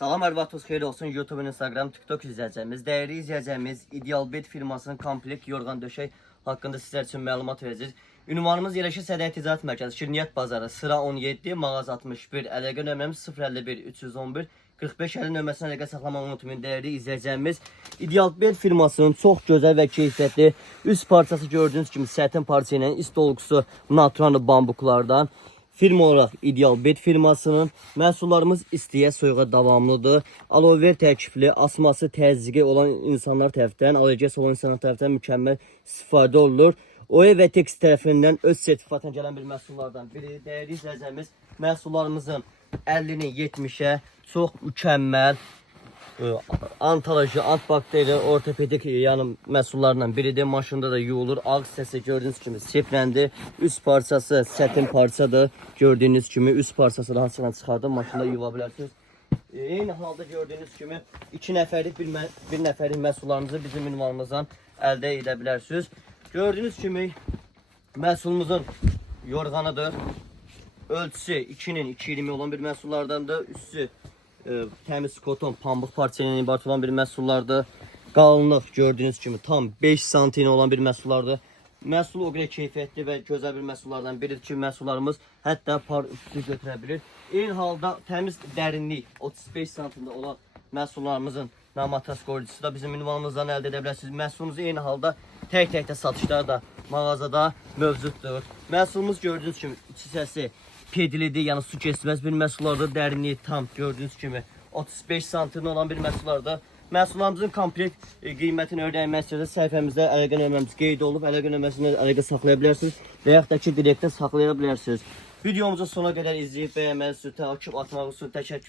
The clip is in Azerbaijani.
Salam, hər vaxtınız xeyir olsun. YouTube, Instagram, TikTok izləyəcəyimiz, dəyərli izləyəcəyimiz İdealbed firmasının komplekt yorğan döşək haqqında sizlər üçün məlumat verəcəyik. Ünvanımız yerləşir Sədəyə Ticarət Mərkəzi, Şirniyyat Bazarı, sıra 17, mağaza 61, əlaqə nömrəmiz 051 311 45 50 nömrəsinə əlaqə saxlamağı unutmayın. Dəyərli izləyəcəyimiz İdealbed firmasının çox gözəl və keyfiyyətli üst parçası gördüyünüz kimi sətin parça ilə üst dolgusu natural bambuklardan. Firma olarak İdealbed firmasının məhsullarımız istiyə soyuğa davamlıdır. Aloe ver tərkibli, asması təzyiqi olan insanlar tərəfindən, alergiyası olan insanlar tərəfindən mükəmməl istifadə olunur. OE və Tex tərəfindən öz sertifikatına gələn bir məhsullardan biri. Dəyərli izləyəcəyimiz məhsullarımızın 50-ni 70'ə çox mükəmməl antoloji, antbakteri, ortopedik yəni məhsullarından biridir. Maşında da yuyulur. Ağ hissəsi gördüyünüz kimi sepləndi. Üst parçası sətin parçadır. Gördüyünüz kimi üst parçası rahatlıqla çıxardım. Maşında yuva bilərsiniz. Eyni halda gördüyünüz kimi 2 nəfərlik bir nəfərlik məhsullarımızı bizim ünvanımızdan əldə edə bilərsiniz. Gördüyünüz kimi məhsulumuzun yorğanıdır. Ölçüsü 2'nin 2.20 olan bir məhsullardandır. Üstü təmiz koton, pambıq parça ilə ibarət olan bir məhsullardır. Qalınlıq gördüyünüz kimi tam 5 santim olan bir məhsullardır. Məhsul o qədər keyfiyyətli və gözəl bir məhsullardan biridir ki, məhsullarımız hətta par üstü götürə bilir. Eyni halda təmiz dərinlik 35 santimdə olan məhsullarımızın namatras qoruyucusu da bizim ünvanımızdan əldə edə bilərsiniz. Məhsulumuz eyni halda tək-təkdə satışlar da mağazada mövcuddur. Məhsulumuz gördüyünüz kimi iç hissəsi pedilidir, yəni su keçməz bir məhsullardır. Dərinliyi tam gördüyünüz kimi 35 santim olan bir məhsullardır. Məhsullarımızın komplekt qiymətini öyrənmək istəyirsiniz, səhifəmizdə əlaqə nömrəmiz qeyd olub, əlaqə nömrəsində əlaqə saxlaya bilərsiniz və yaxud da ki, direktdə saxlaya bilərsiniz. Videomuzu sona qədər izləyib bəyənməlisiniz, təqib atmaq üçün təşəkkürlər.